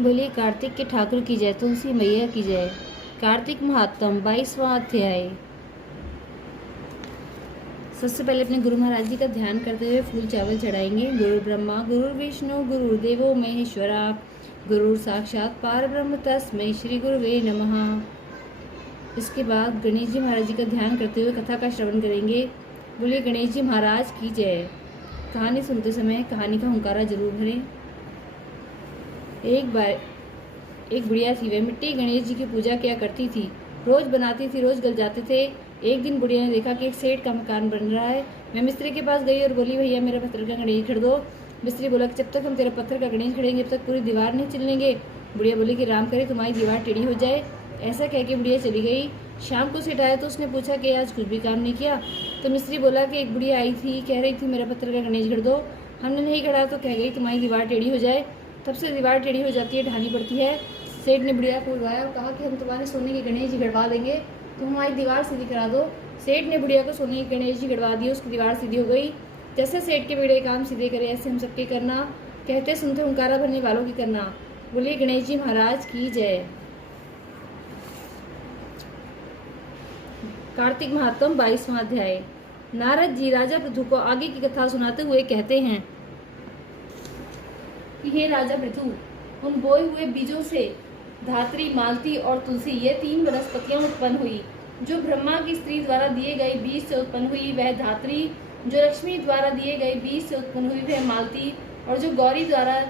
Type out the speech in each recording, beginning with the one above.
बोलिए कार्तिक के ठाकुर की जय, तुलसी मैया की जय। कार्तिक महात्म 22वां अध्याय। सबसे पहले अपने गुरु महाराज जी का ध्यान करते हुए फूल चावल चढ़ाएंगे। गुरु ब्रह्मा गुरु विष्णु गुरुदेवो महेश्वरा, गुरु साक्षात पार ब्रह्म तस्मै श्री गुरुवे नमः। इसके बाद गणेश जी महाराज जी का ध्यान करते हुए कथा का श्रवण करेंगे। बोलिए गणेश जी महाराज की जय। कहानी सुनते समय कहानी का हुंकारा जरूर भरें। एक बार एक बुढ़िया थी। वह मिट्टी गणेश जी की पूजा किया करती थी। रोज बनाती थी, रोज गल जाते थे। एक दिन बुढ़िया ने देखा कि एक सेठ का मकान बन रहा है। वह मिस्त्री के पास गई और बोली, भैया मेरा पत्थर का गणेश खड़ दो। मिस्त्री बोला कि जब तक हम तेरा पत्थर का गणेश खड़ेंगे तब तक पूरी दीवार नहीं चलेंगे। बुढ़िया बोली कि राम करे तुम्हारी दीवार टेढ़ी हो जाए। ऐसा कह के बुढ़िया चली गई। शाम को सेठ आया तो उसने पूछा कि आज कुछ भी काम नहीं किया। तो मिस्त्री बोला कि एक बुढ़िया आई थी, कह रही थी मेरा पत्थर का गणेश खड़ दो। हमने नहीं खड़ा तो कह गई तुम्हारी दीवार टेढ़ी हो जाए। तब से दीवार टेढ़ी हो जाती है, ढानी पड़ती है। सेठ ने बुढ़िया को बुलवाया और कहा कि हम तुम्हारे सोने के गणेश जी गड़वा देंगे, तुम हमारी दीवार सीधी करा दो। सेठ ने बुढ़िया को सोने के गणेश जी गड़वा दिए, उसकी दीवार सीधी हो गई। जैसे सेठ के बेड़े काम सीधे करे ऐसे हम सबके करना, कहते सुनते हुंकारा भरने वालों की करना। बोलिए गणेश जी महाराज की जय। कार्तिक महात्म 22वां अध्याय। नारद जी राजा पृथु को आगे की कथा सुनाते हुए कहते हैं कि हे राजा पृथु, उन बोए हुए बीजों से धात्री, मालती और तुलसी ये 3 वनस्पतियां उत्पन्न हुई। जो ब्रह्मा की स्त्री द्वारा दिए गए बीज से उत्पन्न हुई वह धात्री, जो लक्ष्मी द्वारा दिए गए बीज से उत्पन्न हुई वह मालती, और जो गौरी द्वारा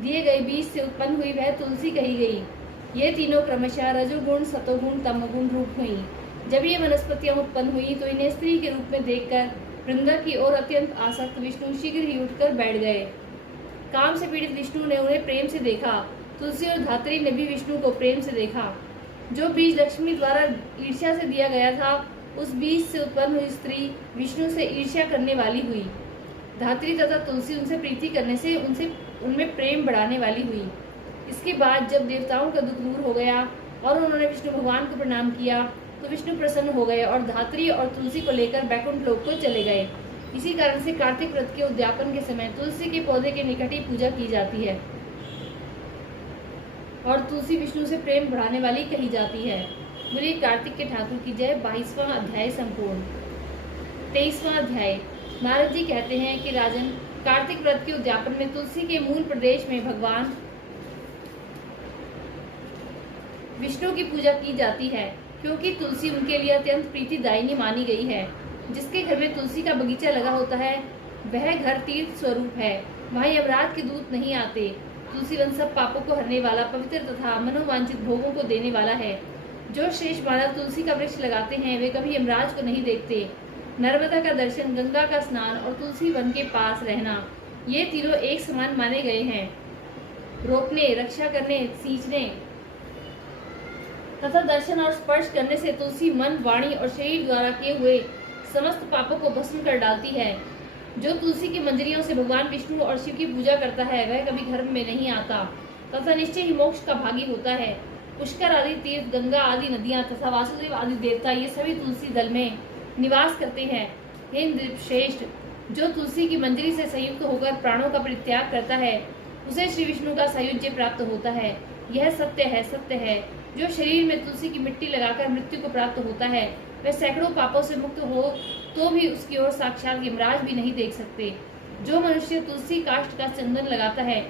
दिए गए बीज से उत्पन्न हुई वह तुलसी कही गई। ये तीनों क्रमशः रजोगुण, सतोगुण, तमोगुण रूप हुई। जब ये वनस्पतियां उत्पन्न हुई तो इन्हें स्त्री के रूप में देखकर वृंदा की ओर अत्यंत आसक्त विष्णु शीघ्र ही उठकर बैठ गए। काम से पीड़ित विष्णु ने उन्हें प्रेम से देखा। तुलसी और धात्री ने भी विष्णु को प्रेम से देखा। जो बीज लक्ष्मी द्वारा ईर्ष्या से दिया गया था, उस बीज से उत्पन्न हुई स्त्री विष्णु से ईर्ष्या करने वाली हुई। धात्री तथा तुलसी उनसे प्रीति करने से उनमें प्रेम बढ़ाने वाली हुई। इसके बाद जब देवताओं का दुख दूर हो गया और उन्होंने विष्णु भगवान को प्रणाम किया तो विष्णु प्रसन्न हो गए और धात्री और तुलसी को लेकर बैकुंठ लोक को चले गए। इसी कारण से कार्तिक व्रत के उद्यापन के समय तुलसी के पौधे के निकट ही पूजा की जाती है और तुलसी विष्णु से प्रेम बढ़ाने वाली कही जाती है। बोलिए कार्तिक के ठाकुर की जय। 22वां अध्याय संपूर्ण। 23वां अध्याय। नारद जी कहते हैं कि राजन, कार्तिक व्रत के उद्यापन में तुलसी के मूल प्रदेश में भगवान विष्णु की पूजा की जाती है, क्योंकि तुलसी उनके लिए अत्यंत प्रीतिदायिनी मानी गई है। जिसके घर में तुलसी का बगीचा लगा होता है वह घर तीर्थ स्वरूप है। वहाँ यमराज के दूत नहीं आते। तुलसी वन सब पापों को हरने वाला, पवित्र तथा मनोवांछित भोगों को देने वाला है। जो श्रेष्ठ मानव तुलसी का वृक्ष लगाते हैं वे कभी यमराज को नहीं देखते। नर्मदा का दर्शन, गंगा का स्नान और तुलसी वन के पास रहना, ये तीनों एक समान माने गए हैं। रोकने, रक्षा करने, सींचने तथा दर्शन और स्पर्श करने से तुलसी मन, वाणी और शरीर द्वारा किए हुए समस्त पापों को भस्म कर डालती है। जो तुलसी की मंजरियों से भगवान विष्णु और शिव की पूजा करता है वह कभी घर में नहीं आता तथा निश्चय ही मोक्ष का भागी होता है। पुष्कर आदि तीर्थ, गंगा आदि नदियां तथा वासुदेव आदि देवता ये सभी तुलसी दल में निवास करते हैं। हे नृप श्रेष्ठ, जो तुलसी की मंजरी से संयुक्त होकर प्राणों का परित्याग करता है उसे श्री विष्णु का सायुज्य प्राप्त होता है। यह सत्य है, सत्य है। जो शरीर में तुलसी की मिट्टी लगाकर मृत्यु को प्राप्त होता है वह सैकड़ों पापों से मुक्त हो तो भी उसकी ओर साक्षात यमराज भी नहीं देख सकते। जो मनुष्य तुलसी काष्ठ का चंदन लगाता है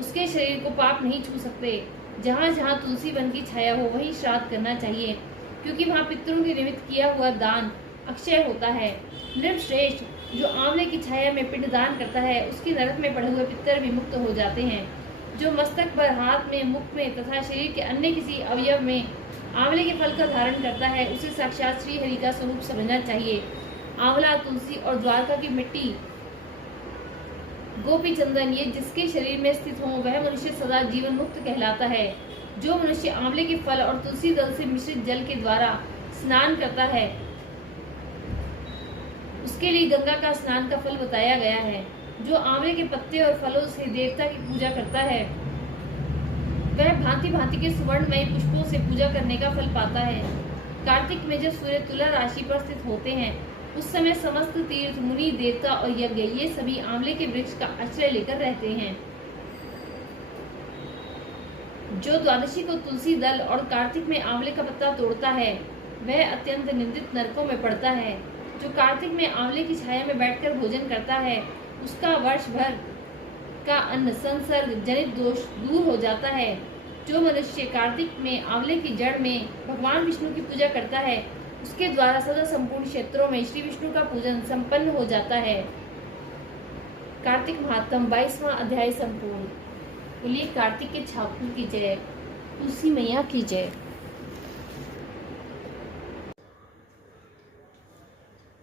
उसके शरीर को पाप नहीं छू सकते। जहाँ जहाँ तुलसी वन की छाया हो वहीं श्राद्ध करना चाहिए, क्योंकि वहाँ पितरों के निमित्त किया हुआ दान अक्षय होता है। नृपश्रेष्ठ, जो आंवले की छाया में पिंड दान करता है उसके नरक में पड़े हुए पितर भी मुक्त हो जाते हैं। जो मस्तक पर, हाथ में, मुख में तथा शरीर के अन्य किसी अवयव में आंवले के फल का धारण करता है उसे साक्षात श्री हरि का स्वरूप समझना चाहिए। आंवला, तुलसी और द्वारका की मिट्टी, गोपी चंदन ये जिसके शरीर में स्थित हो वह मनुष्य सदा जीवन मुक्त कहलाता है। जो मनुष्य आंवले के फल और तुलसी दल से मिश्रित जल के द्वारा स्नान करता है उसके लिए गंगा का स्नान का फल बताया गया है। जो आंवले के पत्ते और फलों से देवता की पूजा करता है वह भांति भांति के सुवर्णमय पुष्पों से पूजा करने का फल पाता है। कार्तिक में जब सूर्य तुला राशि पर स्थित होते हैं उस समय समस्त तीर्थ, मुनि, देवता और यज्ञ ये सभी आंवले के वृक्ष का आश्रय लेकर रहते हैं। जो द्वादशी को तुलसी दल और कार्तिक में आंवले का पत्ता तोड़ता है वह अत्यंत निंदित नरकों में पड़ता है। जो कार्तिक में आंवले की छाया में बैठकर भोजन करता है उसका वर्ष भर का अन्न संसर्ग जनित दोष दूर हो जाता है। जो मनुष्य कार्तिक में आंवले की जड़ में भगवान विष्णु की पूजा करता है उसके द्वारा सदा संपूर्ण क्षेत्रों में श्री विष्णु का पूजन संपन्न हो जाता है। कार्तिक महात्म 22वां अध्याय संपूर्ण। बोलिए कार्तिक के ठाकुर की जय, तुलसी मैया की जय।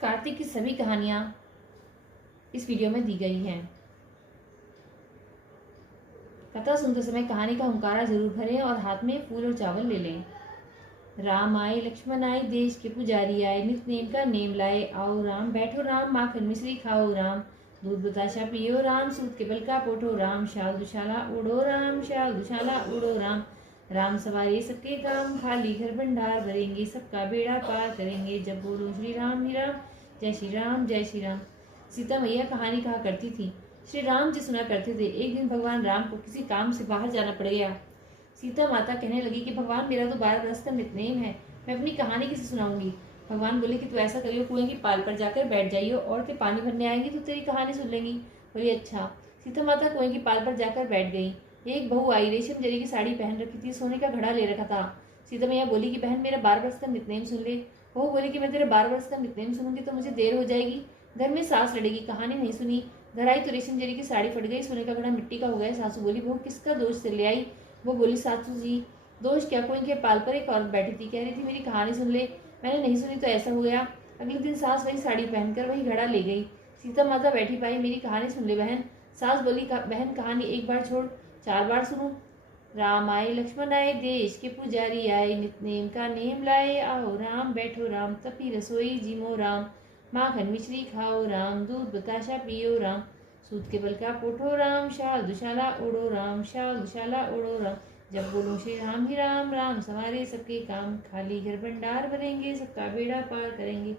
कार्तिक की सभी कहानियां इस वीडियो में दी गई हैं। कथा सुनते समय कहानी का हुंकारा जरूर भरें और हाथ में फूल और चावल ले लें। राम आए लक्ष्मण आए देश के पुजारी आए, नित नेम का नेम लाए, आओ राम बैठो राम, माखन मिश्री खाओ राम, दूध बताशा पियो राम, सूत के बल का पोठो राम, शाल दुशाला उड़ो राम, शाल दुशाला उड़ो राम, राम सवारे सबके काम, खाली घर भंडार भरेंगे, सबका बेड़ा पार करेंगे, जब बोलो श्री राम ही राम, जय श्री राम जय श्री राम। सीता मैया कहानी कहा करती थी। श्री राम जी सुना करते थे। एक दिन भगवान राम को किसी काम से बाहर जाना पड़ गया। सीता माता कहने लगी कि भगवान मेरा तो 12 बरस का नितनेम है, मैं अपनी कहानी किसे सुनाऊंगी। भगवान बोले कि तू ऐसा करियो, कुएं की पाल पर जाकर बैठ जाइयो, औरतें पानी भरने आएंगी तो तेरी कहानी सुन लेंगी। बोली अच्छा। सीता माता कुएं की पाल पर जाकर बैठ गई। एक बहू आई, रेशम जरी की साड़ी पहन रखी थी, सोने का घड़ा ले रखा था। सीता मैया बोली कि बहन मेरा 12 बरस का नितनेम सुन ले। बहू बोली कि मैं तेरे 12 बरस का नितनेम सुनूंगी तो मुझे देर हो जाएगी, घर में सास लड़ेगी। कहानी नहीं सुनी। घर आई तो रेशम जरी की साड़ी फट गई, सोने का घड़ा मिट्टी का हो गया। सासू बोली बहू किसका दोष से ले आई। वो बोली सासू जी दोष क्या, कोई के पाल पर एक औरत बैठी थी, कह रही थी मेरी कहानी सुन ले, मैंने नहीं सुनी तो ऐसा हो गया। अगले दिन सास वही साड़ी पहनकर वही घड़ा ले गई। सीता माता बैठी पाई, मेरी कहानी सुन ले बहन। सास बोली बहन कहानी एक बार छोड़ 4 बार सुनो। राम आए लक्ष्मण आए देश के पुजारी आए, नितनेम का नेम लाए, आओ राम बैठो राम, तपी रसोई जीमो राम, माखन मिश्री खाओ राम, दूध बताशा पियो राम, सूत के बल का पोठो राम, शाल दुशाला उड़ो राम, शाल दुशाला उड़ो राम, जब बोलूं श्री राम ही राम, राम सवारे सबके काम, खाली घर भंडार भरेंगे, सबका बेड़ा पार करेंगे,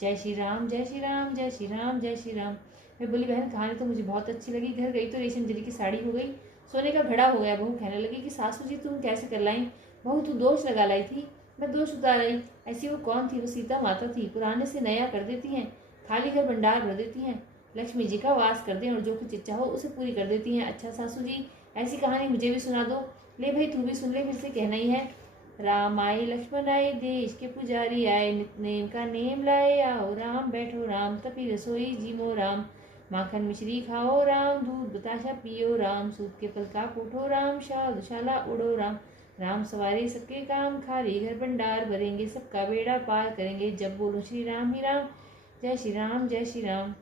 जय श्री राम जय श्री राम जय श्री राम जय श्री राम। मैं बोली बहन कहानी तो मुझे बहुत अच्छी लगी। घर गई तो रेशम जरी की साड़ी हो गई, सोने का घड़ा हो गया। बहू कहने लगी कि सासू जी तुम कैसे कर लाई। बहू तू दोष लगा लाई थी, मैं दोष उतार आई। ऐसी वो कौन थी। वो सीता माता थी। पुराने से नया कर देती हैं, खाली घर भंडार भर देती हैं, लक्ष्मी जी का वास कर दें और जो कुछ इच्छा हो उसे पूरी कर देती हैं। अच्छा सासू जी ऐसी कहानी मुझे भी सुना दो। ले भाई तू भी सुन ले, फिर से कहना ही है। राम आए लक्ष्मण आए देश के पुजारी आए, नितनेम का नेम लाए, आओ राम बैठो राम, तपी रसोई जीमो राम, माखन मिश्री खाओ राम, दूध बताशा पियो राम, सूत के फल का पोठो राम, शाल दुशाला उड़ो राम, राम सवारे सबके काम, खाली घर भंडार भरेंगे, सबका बेड़ा पार करेंगे, जब बोलो श्री राम ही राम, जय श्री राम जय श्री राम।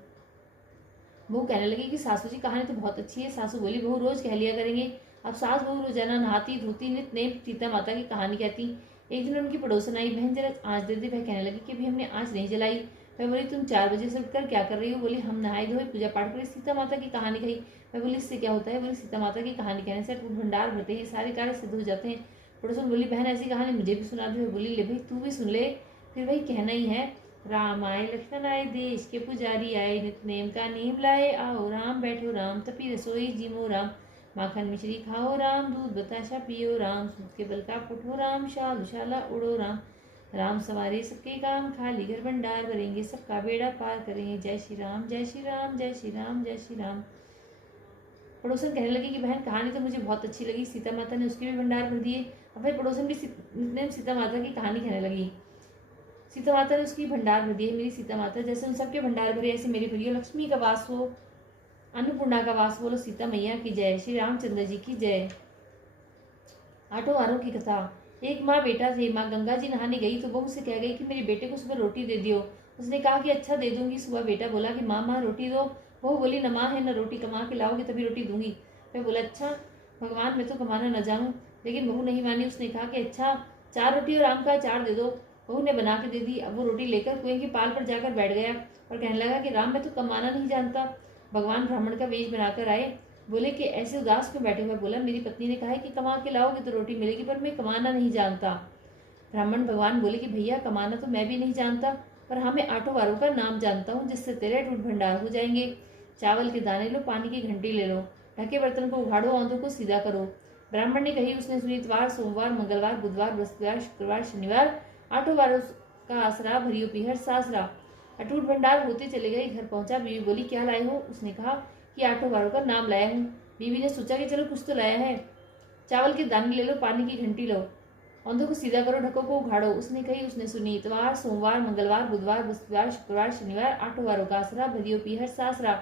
बहू कहने लगी कि सासू जी कहानी तो बहुत अच्छी है। सासू बोली बहू रोज कह लिया करेंगे। अब सास बहू रोजाना नहाती धोती नितनेम सीता माता की कहानी कहती। एक दिन उनकी पड़ोसन आई, बहन जरा आँच दे दे। वह कहने लगी कि अभी हमने आँच नहीं जलाई। मैं बोली तुम 4 बजे से उठकर क्या कर रही हो। बोली हम नहाए धोए पूजा पाठ करें, सीता माता की कहानी कही। मैं बोली इससे क्या होता है। बोली सीता माता की कहानी कहने से भंडार भरते हैं, सारे कार्य सिद्ध हो जाते हैं। पड़ोसन बोली बहन ऐसी कहानी मुझे भी सुना दो। बोली ले भाई तू भी सुन ले, फिर वही कहना ही है। राम आए लक्ष्मण आए देश के पुजारी आए, नितनेम का नेम लाए, आओ राम बैठो राम, तपी रसोई जीमो राम, माखन मिश्री खाओ राम, दूध बताशा पियो राम, सूत के बल का पुठो राम, शाल दुशाला उड़ो राम, राम सवारे सबके काम, खाली घर भंडार भरेंगे, सबका बेड़ा पार करेंगे, जय श्री राम जय श्री राम जय श्री राम जय श्री राम। पड़ोसन कहने लगी कि बहन कहानी तो मुझे बहुत अच्छी लगी। सीता माता ने उसके भी भंडार भर दिए। अब फिर पड़ोसन भी सीता माता की कहानी कहने लगी। सीता माता ने उसकी भंडार भर दिए। मेरी सीता माता जैसे उन सबके भंडार भरे ऐसे मेरी भरियो। लक्ष्मी का वास हो, अन्नपूर्णा का वास। बोलो सीता मैया की जय, श्री रामचंद्र जी की जय। आठों वारों की कथा। एक माँ बेटा थे। माँ गंगा जी नहाने गई तो बहू से कह गई कि मेरे बेटे को सुबह रोटी दे दियो। उसने कहा कि अच्छा दे दूंगी। सुबह बेटा बोला कि माँ रोटी दो। बहू बोली न माँ है न रोटी, कमा के लाओगे तभी रोटी दूंगी। मैं बोला अच्छा भगवान मैं तो कमाना न जानूँ। लेकिन बहू नहीं मानी। उसने कहा कि अच्छा 4 रोटी और आम का अचार दे दो। बहू ने बना के दे दी। अब वो रोटी लेकर कुएं की पाल पर जाकर बैठ गया और कहने लगा कि राम मैं तो कमाना नहीं जानता। भगवान ब्राह्मण का वेश बनाकर आए। बोले कि ऐसे उदास क्यों बैठे हुए। बोला मेरी पत्नी ने कहा है कि कमा के लाओगे तो रोटी मिलेगी, पर मैं कमाना नहीं जानता। ब्राह्मण भगवान बोले कि भैया कमाना तो मैं भी नहीं जानता, पर हाँ मैं 8 वारों का नाम जानता हूँ जिससे तेरे टूट भंडार हो जाएंगे। चावल के दाने लो, पानी की घंटी ले लो, ढके बर्तन को उघाड़ो, औंधों को सीधा करो, ब्राह्मण ने कही, उसने सुनी। इतवार, सोमवार, मंगलवार, बुधवार, बृहस्पतिवार, शुक्रवार, शनिवार, 8 वारों का आसरा, भरियो पीहर सासरा। अटूट भंडार होते चले गए। घर पहुंचा। बीवी बोली, क्या लाए हो? उसने कहा कि 8 वारों का नाम लाया हूँ। बीवी ने सोचा कि चलो कुछ तो लाया है। चावल के दाने ले लो, पानी की घंटी लो, औंधों को सीधा करो, ढकों को उघाड़ो। उसने कही, उसने सुनी। इतवार, सोमवार, मंगलवार, बुधवार, बृहस्पतिवार, शुक्रवार, शनिवार, 8 वारों का आसरा, भरियो पीहर सासरा।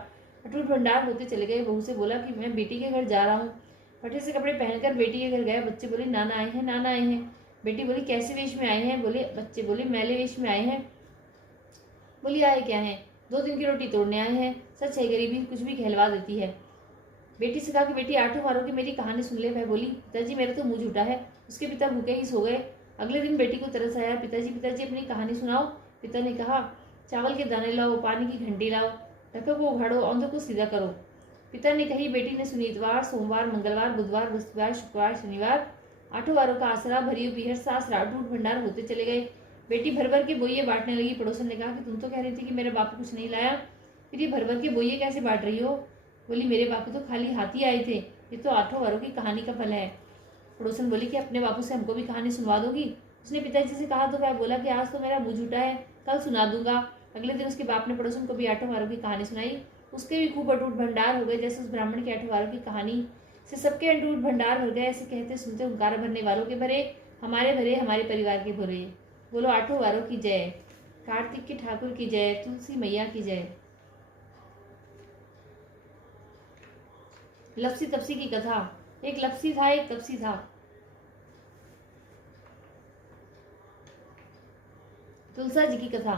अटूट भंडार होते चले गए। बहू से बोला कि मैं बेटी के घर जा रहा हूँ। फटे से कपड़े पहनकर बेटी के घर गया। बच्चे बोले, नाना आए हैं, नाना आए हैं। बेटी बोली, कैसे वेश में आए हैं? बच्चे बोले, मैले वेश में आए हैं। बोली, आए क्या है? 2 दिन की रोटी तोड़ने आए हैं। सच है, गरीबी कुछ भी कहलवा देती है। बेटी से कहा कि बेटी, 8 वारों की मेरी कहानी सुन ले। वह बोली, पिताजी मेरा तो मुंह झूठा है। उसके पिता भूखे ही सो गए। अगले दिन बेटी को तरस आया। पिताजी पिताजी अपनी कहानी सुनाओ। पिता ने कहा, चावल के दाने लाओ, पानी की घंटी लाओ, ढकों को उघाड़ो, औंधों को सीधा करो। पिता ने कही, बेटी ने सुनी। इतवार, सोमवार, मंगलवार, बुधवार, बृहस्पतिवार, शुक्रवार, शनिवार, 8 वारों का आसरा, भरियो पीहर सासरा। अटूट भंडार होते चले गए। बेटी भर भर के बोइये बांटने लगी। पड़ोसन ने कहा कि तुम तो कह रही थी कि मेरे बापू कुछ नहीं लाया, फिर ये भर भर के बोइये कैसे बांट रही हो? बोली, मेरे बापू तो खाली हाथ ही आए थे। ये तो 8 वारों की कहानी का फल है। पड़ोसन बोली कि अपने बापू से हमको भी कहानी सुनवा दोगी? उसने पिताजी से कहा तो वह बोला कि आज तो मेरा मुंह झूठा है, कल सुना दूंगा। अगले दिन उसके बाप ने पड़ोसन को भी 8 वारों की कहानी सुनाई। उसके भी खूब अटूट भंडार हो गए, जैसे उस ब्राह्मण के 8 वारों की कहानी से सबके अटूट भंडार भर गए। ऐसे कहते सुनते हुंकार भरने वालों के भरे, हमारे परिवार के भरे। बोलो 8 वारों की जय, कार्तिक के ठाकुर की जय, तुलसी मैया की जय। लपसी तपसी की कथा। एक लपसी था, एक तपसी था। तुलसा जी की कथा।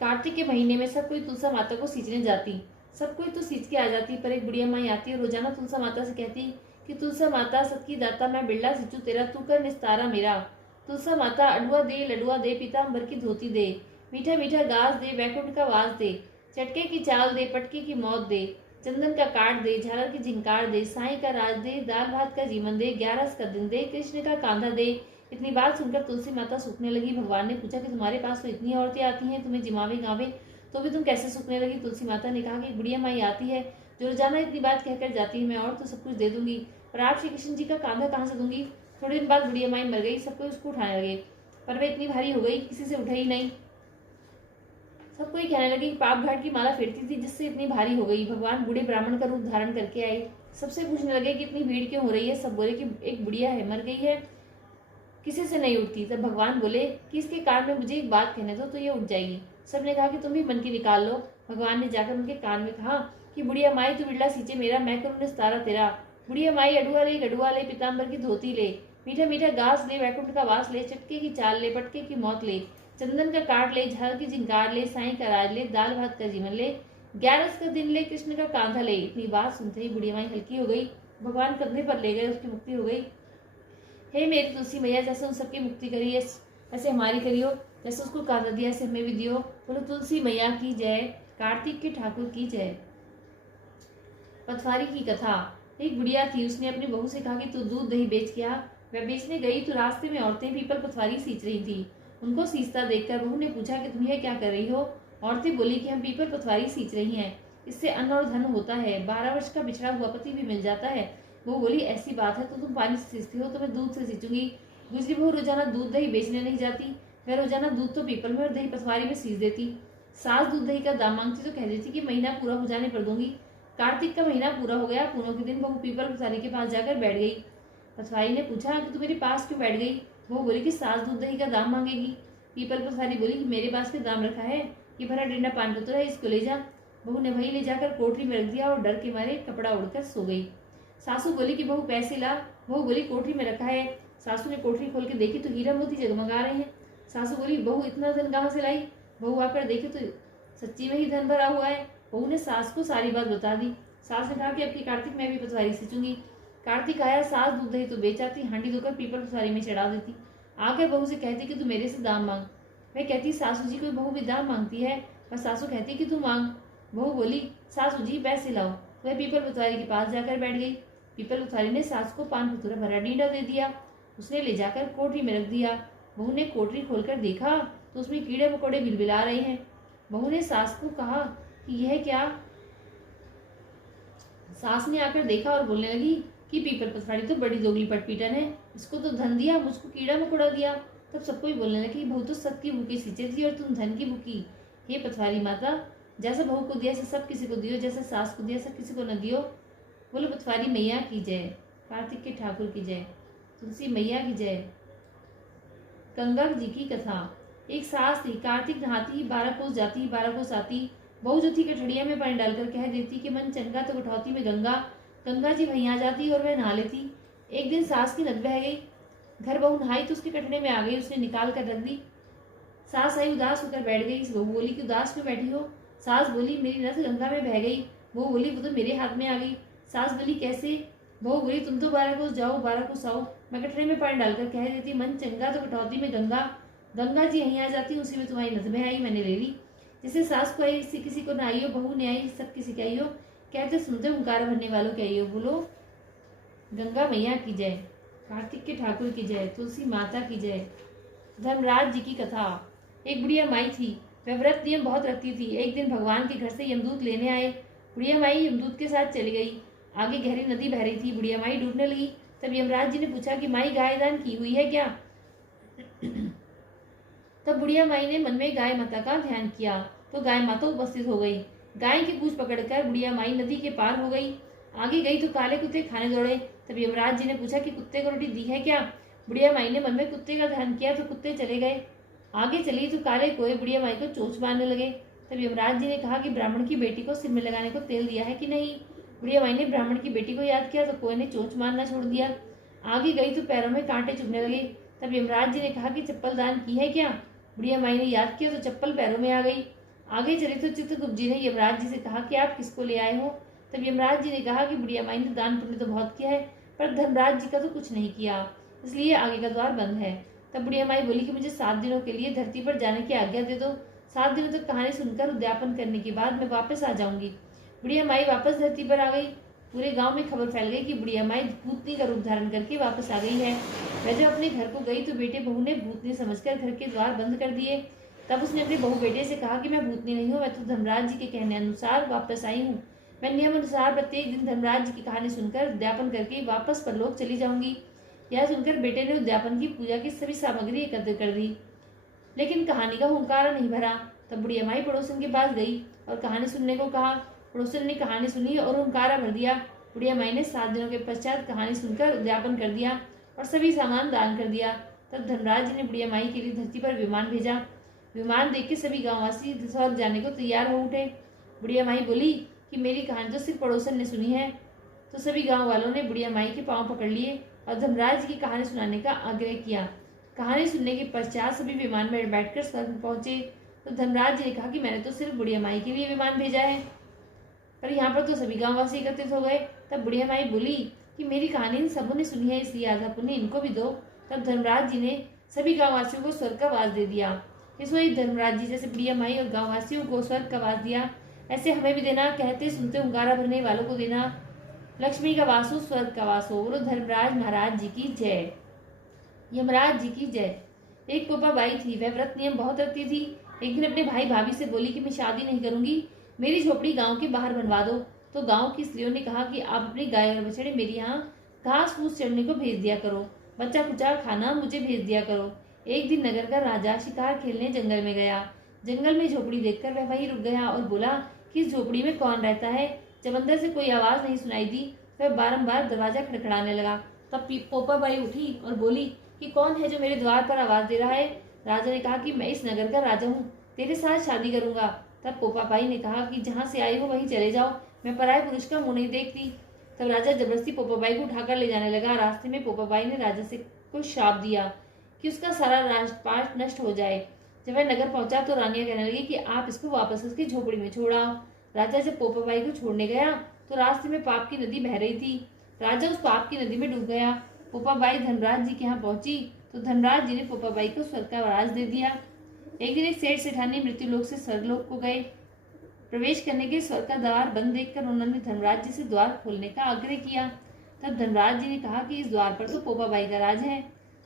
कार्तिक के महीने में सब कोई तुलसा माता को सींचने जाती। सब कोई तो सींच के आ जाती, पर एक बुढ़िया माई आती और रोजाना तुलसा माता से कहती कि तुलसा माता, सबकी दाता, मैं बिरला सिंचू तेरा, तू कर निस्तारा मेरा। तुलसा माता, अडुआ दे, लडुआ दे, पीताम्बर की धोती दे, मीठा मीठा घास दे, वैकुंठ का वास दे, चटके की चाल दे, पटके की मौत दे, चंदन का काट दे, झालर की झिंकार दे, साई का राज दे, दाल भात का जीवन दे, 11 का दिन दे, कृष्ण का कांधा दे। इतनी बात सुनकर तुलसी माता सूखने लगी। भगवान ने पूछा कि तुम्हारे पास तो इतनी औरतें आती हैं, तुम्हें जिमावे गावे, तो भी तुम कैसे सूखने लगी? तुलसी माता ने कहा कि बुढ़िया माई आती है जो रोजाना इतनी बात कहकर जाती है, मैं और तो सब कुछ दे दूंगी, पर आप श्री कृष्ण जी का कांधा कहाँ से दूंगी? थोड़े दिन बाद बुढ़िया माई मर गई। सब कोई उसको उठाने लगे, पर वह इतनी भारी हो गई किसी से उठे ही नहीं। सब कोई कहने लगे कि पाप घाट की माला फेरती थी जिससे इतनी भारी हो गई। भगवान बूढ़े ब्राह्मण का रूप धारण करके आए। सबसे पूछने लगे कि इतनी भीड़ क्यों हो रही है? सब बोले कि एक बुढ़िया है, मर गई है, किसी से नहीं उठती। तब भगवान बोले कि इसके कान में मुझे एक बात कहने दो तो ये उठ जाएगी। सबने कहा कि तुम भी मन की निकाल लो। भगवान ने जाकर उनके कान में कहा कि बुढ़िया माई, तू बिरला सींचे मेरा, मैं करूँ निस्तारा तेरा। बुढ़िया माई, अडुआ ले, गडुआ ले, पीताम्बर की धोती ले, मीठा मीठा घास ले, वैकुंठ का वास ले, चटके की चाल ले, पटके की मौत ले, चंदन का काट ले, झाल की झिंकार ले, साई का राज ले, दाल भात का जीवन ले, 11 का दिन ले, कृष्ण का कांधा ले। इतनी बात सुनते ही बुढ़िया माई हल्की हो गई। भगवान कंधे पर ले गए, उसकी मुक्ति हो गई। हे मेरी तुलसी मैया, जैसे उन सबकी मुक्ति करी है वैसे हमारी करियो, जैसे उसको कांधा दिया ऐसे हमें भी दियो। बोलो तुलसी मैया की जय, कार्तिक के ठाकुर की जय। पथवारी की कथा। एक बुढ़िया थी, उसने अपनी बहू से कहा कि तू दूध दही बेच के आ। वह बेचने गई तो रास्ते में औरतें पीपल पथवारी सींच रही थी। उनको सींचता देखकर बहू ने पूछा कि तुम यह क्या कर रही हो? औरतें बोली कि हम पीपल पथवारी सींच रही हैं, इससे अन्न और धन होता है, 12 वर्ष का बिछड़ा हुआ पति भी मिल जाता है। वो बोली, ऐसी बात है तो तुम पानी से सींचती हो तो मैं दूध से सींचूंगी। दूसरी बहू रोजाना दूध दही बेचने नहीं जाती, वह रोजाना दूध तो पीपल में और दही पथवारी में सींच देती। सास दूध दही का दाम मांगती तो कह देती कि महीना पूरा हो जाने पर दूंगी। कार्तिक का महीना पूरा हो गया। पूनों के दिन बहू पीपल पथवारी के पास जाकर बैठ गई। पथवारी ने पूछा कि तू मेरे पास क्यों बैठ गई? वो बोली कि सास दूध दही का दाम मांगेगी। पीपल पथवारी बोली कि मेरे पास भी दाम रखा है, ये भरा डंडा पान पत्र है, इसको ले जा। बहू ने वही ले जाकर कोठरी में रख दिया और डर के मारे कपड़ा उड़कर सो गई। सासू बोली कि बहू पैसे ला। बहू बोली कोठरी में रखा है। सासू ने कोठरी खोल के देखी तो हीरा मोती जगमगा रहे हैं। सासू बोली, बहू इतना धन कहाँ से लाई? बहू आकर देखी तो सच्ची में ही धन भरा हुआ है। बहू ने सास को सारी बात बता दी। सास ने कहा कि अब की कार्तिक मैं भी पथवारी सींचूंगी। कार्तिक आया, सास दूध दही तो बेच आती, हांडी धोकर पीपल पथवारी में चढ़ा देती। आकर बहू से कहती कि तू मेरे से दाम मांग। वह कहती, सासू जी कोई बहू भी दाम मांगती है? पर सासू कहती कि तू मांग। बहू बोली, सासू जी पैसे लाओ। वह पीपल पथवारी के पास जाकर बैठ गई। पीपल पथवारी ने सास को पान पतूरा भरा डीडा दे दिया। उसने ले जाकर कोठरी में रख दिया। बहू ने कोठरी खोलकर देखा तो उसमें कीड़े मकोड़े बिलबिला रहे हैं। बहू ने सास को कहा कि यह क्या? सास ने आकर देखा और बोलने लगी कि कि पीपल पथवाड़ी तो बड़ी दोगली पटपीटन है, इसको तो धन दिया, मुझको कीड़ा मकोड़ा दिया। तब सबको ही बोलने लगे, बहू तो सबकी भूखी सींचे थी और तुम धन की भूखी। हे पथवारी माता, जैसा बहू को दिया ऐसा सब किसी को दियो, जैसा सास को दिया ऐसा किसी को न दियो। बोलो पथवारी मैया की जय, कार्तिक के ठाकुर की जय, तुलसी मैया की जय। गंगा जी की कथा। एक सास थी, कार्तिक नहाती ही 12 कोस जाती ही 12 कोस आती। बहू जो थी कठड़िया में पानी डालकर कह देती कि मन चंगा तो कठौती में गंगा। गंगा जी वहीं आ जाती और वह नहा लेती। एक दिन सास की नद बह गई, घर बहू नहाई तो उसके कटड़े में आ गई, उसने निकाल कर रख दी। सास आई उदास होकर बैठ गई। बहू बोली कि उदास क्यों बैठी हो? सास बोली मेरी नद गंगा में बह गई। बहू बोली वो तो मेरे हाथ में आ गई। सास बोली कैसे? बहू बोली तुम तो 12 कोस जाओ 12 कोस आओ, मैं कटरे में पानी डालकर कह देती मन चंगा तो कटौती में गंगा। गंगा जी यहीं आ जाती, उसी में तुम्हारी नद में आई, मैंने ले ली। जैसे सास को आई किसी को न आई हो, बहू ने आई सब किसी की आई हो, कहते सुनते हुंकार भरने वालों की आई हो। बोलो गंगा मैया की जय, कार्तिक के ठाकुर की जय, तुलसी माता की जय। धर्मराज जी की कथा। एक बुढ़िया माई थी, वह व्रत नियम बहुत रखती थी। एक दिन भगवान के घर से यमदूत लेने आए। बुढ़िया माई यमदूत के साथ चली गई। आगे गहरी नदी बह रही थी, बुढ़िया माई डूबने लगी। तब यमराज जी ने पूछा कि माई गाय दान की हुई है क्या? तब बुढ़िया माई ने मन में गाय माता का ध्यान किया तो गाय माता उपस्थित हो गई। गाय की पूंछ पकड़कर बुढ़िया माई नदी के पार हो गई। आगे गई तो काले कुत्ते खाने दौड़े। तब यमराज जी ने पूछा कि कुत्ते को रोटी दी है क्या? बुढ़िया माई ने मन में कुत्ते का ध्यान किया तो कुत्ते चले गए। आगे चली तो काले कोए बुढ़िया माई को चोंच मारने लगे। तब यमराज जी ने कहा कि ब्राह्मण की बेटी को सिर में लगाने को तेल दिया है कि नहीं? बुढ़िया माई ने ब्राह्मण की बेटी को याद किया तो कोए ने चोंच मारना छोड़ दिया। आगे गई तो पैरों में कांटे चुभने लगे। तब यमराज जी ने कहा कि चप्पल दान की है क्या? बुढ़िया माई ने याद किया तो चप्पल पैरों में आ गई। आगे चले तो चित्रगुप्त जी ने यमराज जी से कहा कि आप किसको ले आए हो? तब यमराज जी ने कहा कि बुढ़िया माई ने दान पुण्य तो बहुत किया है पर धर्मराज जी का तो कुछ नहीं किया, इसलिए आगे का द्वार बंद है। तब बुढ़िया माई बोली कि मुझे 7 दिनों के लिए धरती पर जाने की आज्ञा दे दो। 7 दिनों तक कहानी सुनकर उद्यापन करने के बाद मैं वापस आ जाऊंगी। बुढ़िया माई वापस धरती पर आ गई। पूरे गांव में खबर फैल गई कि बुढ़िया माई भूतनी का रूप धारण करके वापस आ गई है। वह जब अपने घर को गई तो बेटे बहू ने भूतनी समझकर घर के द्वार बंद कर दिए। तब उसने अपने बहू बेटे से कहा कि मैं भूतनी नहीं हूँ, मैं तो धर्मराज जी के कहने अनुसार वापस आई हूँ। मैं नियम अनुसार प्रत्येक दिन धर्मराज जी की कहानी सुनकर उद्यापन करके वापस परलोक चली जाऊंगी। यह सुनकर बेटे ने उद्यापन की पूजा की सभी सामग्री एकत्र कर दी, लेकिन कहानी का हुंकारा नहीं भरा। तब बुढ़िया माई पड़ोसन के पास गई और कहानी सुनने को कहा। पड़ोसन ने कहानी सुनी और हुंकारा भर दिया। बुढ़िया माई ने 7 दिनों के पश्चात कहानी सुनकर उद्यापन कर दिया और सभी सामान दान कर दिया। तब धर्मराज जी ने बुढ़िया माई के लिए धरती पर विमान भेजा। विमान देख के सभी गांववासी स्वर्ग जाने को तैयार हो उठे। बुढ़िया माई बोली कि मेरी कहानी तो सिर्फ पड़ोसन ने सुनी है। तो सभी गांव वालों ने बुढ़िया माई के पांव पकड़ लिए और धर्मराज जी की कहानी सुनाने का आग्रह किया। कहानी सुनने के पश्चात सभी विमान में बैठकर स्वर्ग पहुंचे। तो धर्मराज जी ने कहा कि मैंने तो सिर्फ बुढ़िया माई के लिए विमान भेजा है, पर यहाँ पर तो सभी गांववासी एकत्रित हो गए। तब बुढ़िया माई बोली कि मेरी कहानी इन सबों ने सुनी है, इसलिए आधा पुण्य इनको भी दो। तब धर्मराज जी ने सभी गांववासियों को स्वर्ग का वास दे दिया। इसको ही धर्मराज जी जैसे बुढ़िया माई और गांववासियों को स्वर्ग का वास दिया, ऐसे हमें भी देना। कहते सुनते हुंकारा भरने वालों को देना। लक्ष्मी का वास हो, स्वर्ग का वास हो। बोलो धर्मराज महाराज जी की जय, यमराज जी की जय। एक पोपा बाई थी, वह व्रत नियम बहुत रखती थी। एक दिन अपने भाई भाभी से बोली कि मैं शादी नहीं करूंगी, मेरी झोपड़ी गांव के बाहर बनवा दो। तो गांव की स्त्रियों ने कहा कि आप अपनी गाय और बछड़े मेरे यहाँ घास फूस चढ़ने को भेज दिया करो, बच्चा कुचा खाना मुझे भेज दिया करो। एक दिन नगर का राजा शिकार खेलने जंगल में गया। जंगल में झोपड़ी देखकर वह वहीं रुक गया और बोला कि इस झोपड़ी में कौन रहता है। जब अंदर से कोई आवाज नहीं सुनाई दी, वह बारंबार दरवाजा खड़खड़ाने लगा। तब पोपा बाई उठी और बोली कि कौन है जो मेरे द्वार पर आवाज दे रहा है। राजा ने कहा कि मैं इस नगर का राजा हूँ, तेरे साथ शादी करूंगा। तब पोपा बाई ने कहा कि जहाँ से आई हो वहीं चले जाओ, मैं पराये पुरुष का मुंह नहीं देखती। तब राजा जबरदस्ती पोपा बाई को उठाकर ले जाने लगा। रास्ते में पोपा बाई ने राजा से को श्राप दिया कि उसका सारा राजपाट नष्ट हो जाए। जब वह नगर पहुंचा तो रानियां कहने लगी कि आप इसको वापस उसकी झोपड़ी में छोड़ाओ। राजा जब पोपा बाई को छोड़ने गया तो रास्ते में पाप की नदी बह रही थी। राजा उस पाप की नदी में डूब गया। पोपा बाई धर्मराज जी के यहाँ पहुंची तो धर्मराज जी ने पोपा बाई को स्वर्ग का राज दे दिया। एक दिन एक सेठ सेठानी मृत्यु लोक से स्वर्गलोक को गए। प्रवेश करने के स्वर्ग का द्वार बंद देखकर उन्होंने धर्मराज जी से द्वार खोलने का आग्रह किया। तब धर्मराज जी ने कहा कि इस द्वार पर तो पोपा बाई का राज है।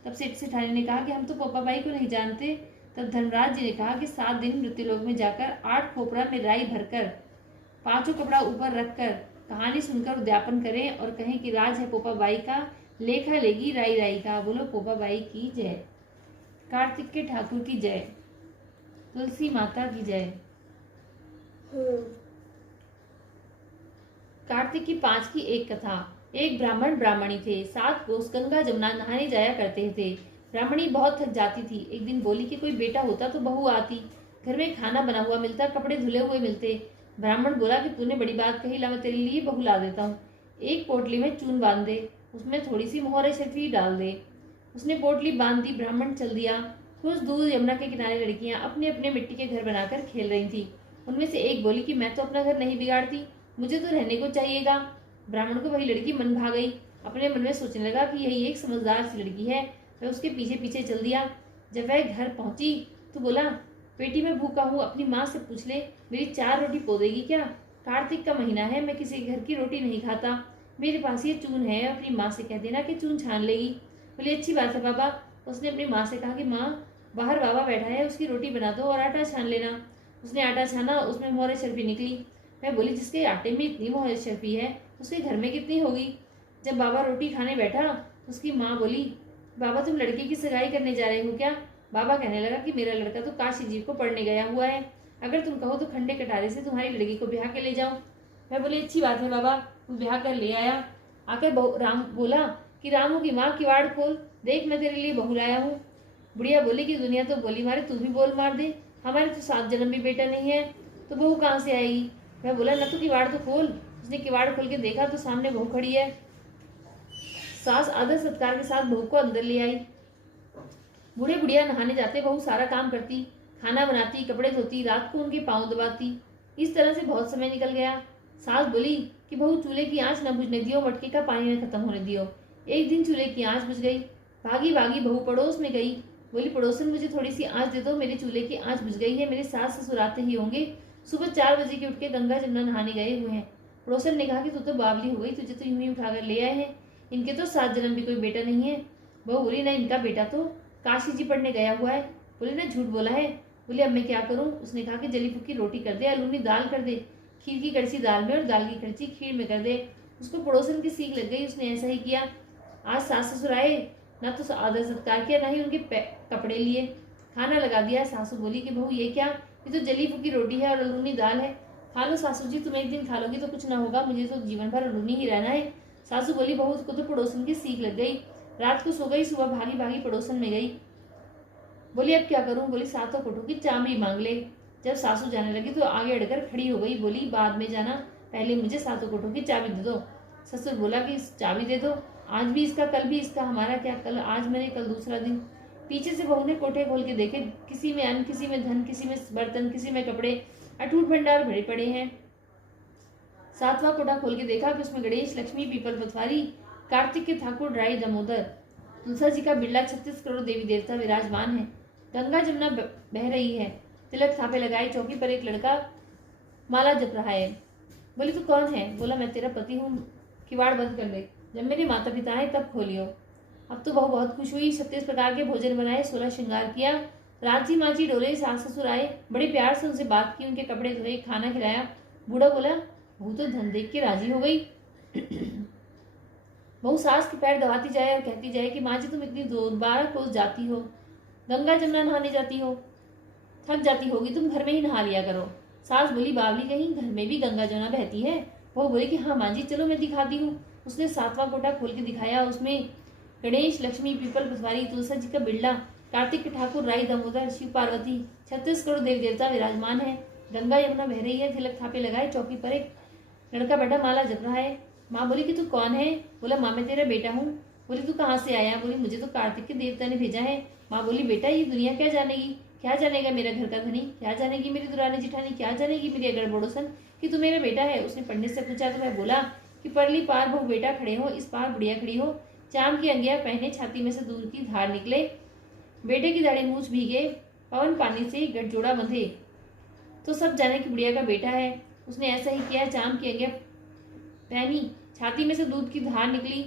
तब सेठ सेठानी ने कहा कि हम तो पोपा बाई को नहीं जानते। तब धर्मराज जी ने कहा कि 7 दिन मृत्युलोक में जाकर 8 खोपरा में राई भरकर 5 कपड़ा ऊपर रखकर कहानी सुनकर उद्यापन करें और कहें कि राज है पोपा बाई का, लेखा लेगी राई राई का। बोलो पोपा बाई की जय। कार्तिक के ठाकुर की जय। तुलसी माता की जय। कार्तिक की 5 की एक कथा। एक ब्राह्मण ब्राह्मणी थे। 7 कोस गंगा जमुना नहाने जाया करते थे। ब्राह्मणी बहुत थक जाती थी। एक दिन बोली कि कोई बेटा होता तो बहू आती, घर में खाना बना हुआ मिलता, कपड़े धुले हुए मिलते। ब्राह्मण बोला कि तूने बड़ी बात कही, ला मैं तेरे लिए बहू ला देता हूँ। एक पोटली में चून बांध दे, उसमें थोड़ी सी मोहर शर्फी डाल दे। उसने पोटली बांध दी, ब्राह्मण चल दिया। कुछ दूर यमुना के किनारे लड़कियां अपने अपने मिट्टी के घर बनाकर खेल रही थी। उनमें से एक बोली कि मैं तो अपना घर नहीं बिगाड़ती, मुझे तो रहने को चाहिएगा। ब्राह्मण को वही लड़की मन भा गई। अपने मन में सोचने लगा कि यही एक समझदार सी लड़की है। वह उसके पीछे पीछे चल दिया। जब वह घर पहुंची तो बोला, बेटी मैं भूखा हूँ, अपनी माँ से पूछ ले, मेरी 4 रोटी पो देगी क्या? कार्तिक का महीना है, मैं किसी घर की रोटी नहीं खाता, मेरे पास ये चून है, अपनी माँ से कह देना कि चून छान लेगी। बोली अच्छी बात है बाबा। उसने अपनी माँ से कहा कि माँ बाहर बाबा बैठा है, उसकी रोटी बना दो और आटा छान लेना। उसने आटा छाना, उसमें मोहर शर्फी निकली। मैं बोली जिसके आटे में इतनी मोहर शर्फी है उसके घर में कितनी होगी? जब बाबा रोटी खाने बैठा उसकी माँ बोली, बाबा तुम लड़के की सगाई करने जा रहे हो क्या? बाबा कहने लगा कि मेरा लड़का तो काशी जी को पढ़ने गया हुआ है, अगर तुम कहो तो खंडे कटारे से तुम्हारी लड़की को ब्याह के ले जाओ। मैं बोली अच्छी बात है बाबा। वो ब्याह कर ले आया। आकर राम बोला कि रामू की माँ किवाड़ खोल, देख मैं तेरे लिए बहू लाया हूँ। बुढ़िया बोली कि दुनिया तो बोली मारे, तू भी बोल मार दे, हमारे तो 7 जन्म भी बेटा नहीं है तो बहू कहाँ से आएगी? मैं बोला न तो किवाड़ तो खोल। उसने किवाड़ खोल के देखा तो सामने बहू खड़ी है। सास आदर सत्कार के साथ बहू को अंदर ले आई। बूढ़े बुढ़िया नहाने जाते, बहू सारा काम करती, खाना बनाती, कपड़े धोती, रात को उनके पाँव दबाती। इस तरह से बहुत समय निकल गया। सास बोली कि बहू चूल्हे की आंच न बुझने दियो, मटके का पानी न खत्म होने दियो। एक दिन चूल्हे की आंच बुझ गई। भागी भागी बहू पड़ोस में गई। बोली पड़ोसन मुझे थोड़ी सी आंच दे दो, मेरे चूल्हे की आंच बुझ गई है, मेरे सास ससुर आते ही होंगे, सुबह 4 बजे के उठ के गंगा जमुना नहाने गए हुए हैं। पड़ोसन ने कहा कि तू तो बावली हो गई, तुझे तो यूं ही उठाकर ले आए हैं, इनके तो 7 जन्म भी कोई बेटा नहीं है। बहू बोली ना, इनका बेटा तो काशी जी पढ़ने गया हुआ है। बोले ना झूठ बोला है। बोले अब मैं क्या करूं? उसने कहा कि जली फूकी रोटी कर दे, अलूनी दाल कर दे, खीर की कड़छी दाल में और दाल की कड़छी खीर में कर दे। उसको पड़ोसन की सीख लग गई, उसने ऐसा ही किया। आज सास ससुर आए, ना तो आदर सत्कार किया, ना ही उनके कपड़े लिए, खाना लगा दिया। सासू बोली कि बहू ये क्या, ये तो जली फूकी रोटी है और अलूनी दाल है, खा लो सासू जी, तुम एक दिन खा लोगी तो कुछ ना होगा, मुझे तो जीवन भर अलूनी ही रहना है। सासू बोली बहू को तो पड़ोसन की सीख लग गई, रात को सो गई, सुबह भागी भागी पड़ोसन में गई। बोली अब क्या करूं? बोली 7 कोठों की चाबी मांग ले। जब सासू जाने लगी तो आगे अड़कर खड़ी हो गई। बोली बाद में जाना, पहले मुझे 7 कोठों की चाबी दे दो। ससुर बोला कि चाबी दे दो, आज भी इसका कल भी इसका, हमारा क्या, कल आज मैंने कल दूसरा दिन। पीछे से बहू ने कोठे खोल के देखे, किसी में अन्न, किसी में धन, किसी में बर्तन, किसी में कपड़े, अटूट भंडार भरे पड़े हैं। 7वां कोठा खोल के देखा कि उसमें गणेश, लक्ष्मी, पीपल पथवारी, कार्तिक के ठाकुर, राय दामोदर, तुलसा जी का बिरला, 36 करोड़ देवी देवता विराजमान है। गंगा जमुना बह रही है। तिलक थापे लगाए, चौकी पर एक लड़का माला जप रहा है। बोली तू कौन है? बोला मैं तेरा पति हूँ, किवाड़ बंद कर ले, जब मेरे माता पिता है तब खोलियो। अब तो बहू बहुत खुश हुई। 36 प्रकार के भोजन बनाए, 16 श्रृंगार किया, रांची माची डोले, सास ससुर आए, बड़े प्यार से उनसे बात की, उनके कपड़े धोए, खाना खिलाया। बूढ़ा बोला बहू तो धन देख के राजी हो गई। बहू सास के पैर दबाती जाए और कहती जाए कि माँ जी तुम इतनी 12 कोस जाती हो, गंगा जमुना नहाने जाती हो, थक जाती होगी, तुम घर में ही नहा लिया करो। सास बोली बावली कहीं, घर में भी गंगा जमुना बहती है? वो बोली कि हाँ माँ जी चलो मैं दिखाती हूँ। उसने 7वां कोठा खोल के दिखाया। उसमें गणेश, लक्ष्मी, पीपल पथवारी, तुलसा जी का बिरला, कार्तिक के ठाकुर, राई दामोदर, शिव पार्वती, 36 करोड़ देवी देवता विराजमान है। गंगा यमुना बह रही है। तिलक थापे लगाए, चौकी पर एक लड़का बैठा माला जप रहा है। माँ बोली कि तू कौन है? बोला माँ मैं तेरा बेटा हूँ। बोली तू कहाँ से आया? बोली मुझे तो कार्तिक के देवता ने भेजा है। माँ बोली बेटा ये दुनिया क्या जानेगी, क्या जानेगा मेरा घर का धनी, क्या जानेगी मेरी दुरानी जिठानी, क्या जानेगी मेरी अगड़ बड़ोसन कि तू मेरा बेटा है। उसने पंडित से पूछा तो वह बोला कि परली पार बहू बेटा खड़े हो, इस पार बुढ़िया खड़ी हो, चाम की अंगिया पहने, छाती में से दूध की धार निकले, बेटे की दाढ़ी मूछ भीगे, पवन पानी से गठजोड़ा बंधे, तो सब जाने की बुढ़िया का बेटा है। उसने ऐसा ही किया, चाम की अंगिया पहनी, छाती में से दूध की धार निकली,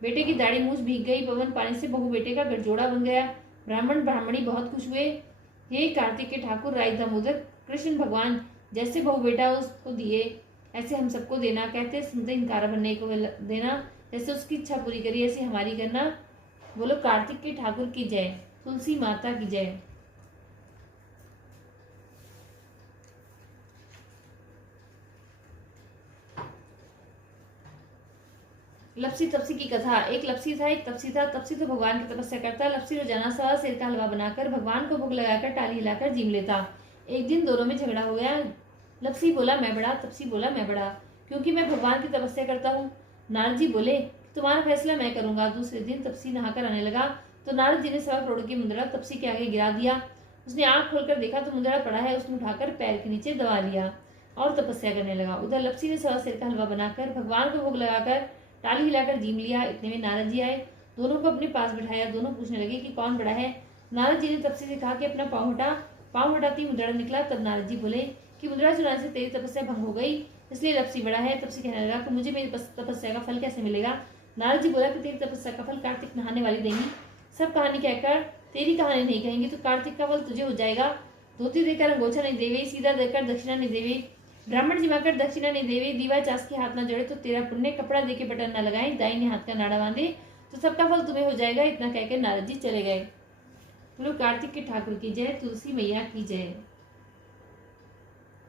बेटे की दाढ़ी मूछ भीग गई, पवन पानी से बहू बेटे का गठजोड़ा बन गया। ब्राह्मण ब्राह्मणी बहुत खुश हुए। हे कार्तिक के ठाकुर, राय दामोदर, कृष्ण भगवान जैसे बहू बेटा उसको दिए, ऐसे हम सबको देना, कहते सुनते इनकार बनने को देना, जैसे उसकी इच्छा पूरी करी ऐसी हमारी करना। बोलो कार्तिक के ठाकुर की जय, तुलसी माता की जय। लपसी तपसी की कथा। एक लपसी था, एक तपसी था। तपसी तो भगवान की तपस्या करता। लपसी रोजाना सवा सेर का हलवा बनाकर भगवान को भोग लगाकर टाली हिलाकर जीम लेता। एक दिन दोनों में झगड़ा हो गया। लपसी बोला मैं बड़ा, तपसी बोला मैं बड़ा, क्योंकि मैं भगवान की तपस्या करता हूँ। नारद जी बोले तुम्हारा फैसला मैं करूंगा। दूसरे दिन तपसी नहाकर आने लगा तो नारद जी ने 1.25 करोड़ की मुद्रा तपसी के आगे गिरा दिया। उसने आंख खोलकर देखा तो मुद्रा पड़ा है। उसने उठाकर पैर के नीचे दबा लिया और तपस्या करने लगा। उधर लपसी ने सवा सेर का हलवा बनाकर भगवान को भोग लगाकर टाली हिलाकर जीम लिया। इतने में नारद जी आए, दोनों को अपने पास बिठाया। दोनों पूछने लगे कि कौन बड़ा है। नारद जी ने तपसी से कहा कि अपना पाँव हटा। पाँव हटाती मुद्रा निकला। तब नारद जी बोले कि मुद्रा चुराने से तेरी तपस्या भंग हो गई, इसलिए लपसी बड़ा है। तपसी कहने लगा कि मुझे मेरी तपस्या का फल कैसे मिलेगा। नारद जी बोला कि तेरी तपस्या का फल कार्तिक नहाने वाली देंगी। सब कहानी कहकर तेरी कहानी नहीं कहेंगे तो कार्तिक का फल तुझे हो जाएगा। धोती देकर अंगोछा नहीं देवे, सीधा देकर दक्षिणा नहीं देवे, ब्राह्मण जिमाकर दक्षिणा नहीं देवे, दीवा चास के हाथ ना जोड़े तो तेरा पुण्य, कपड़ा देके बटन ना लगाए, दाहिने हाथ का नाड़ा बांधे तो सबका फल तुम्हें हो जाएगा। इतना कहकर नारद जी चले गए। बोलो कार्तिक के ठाकुर की जय, तुलसी मैया की जय।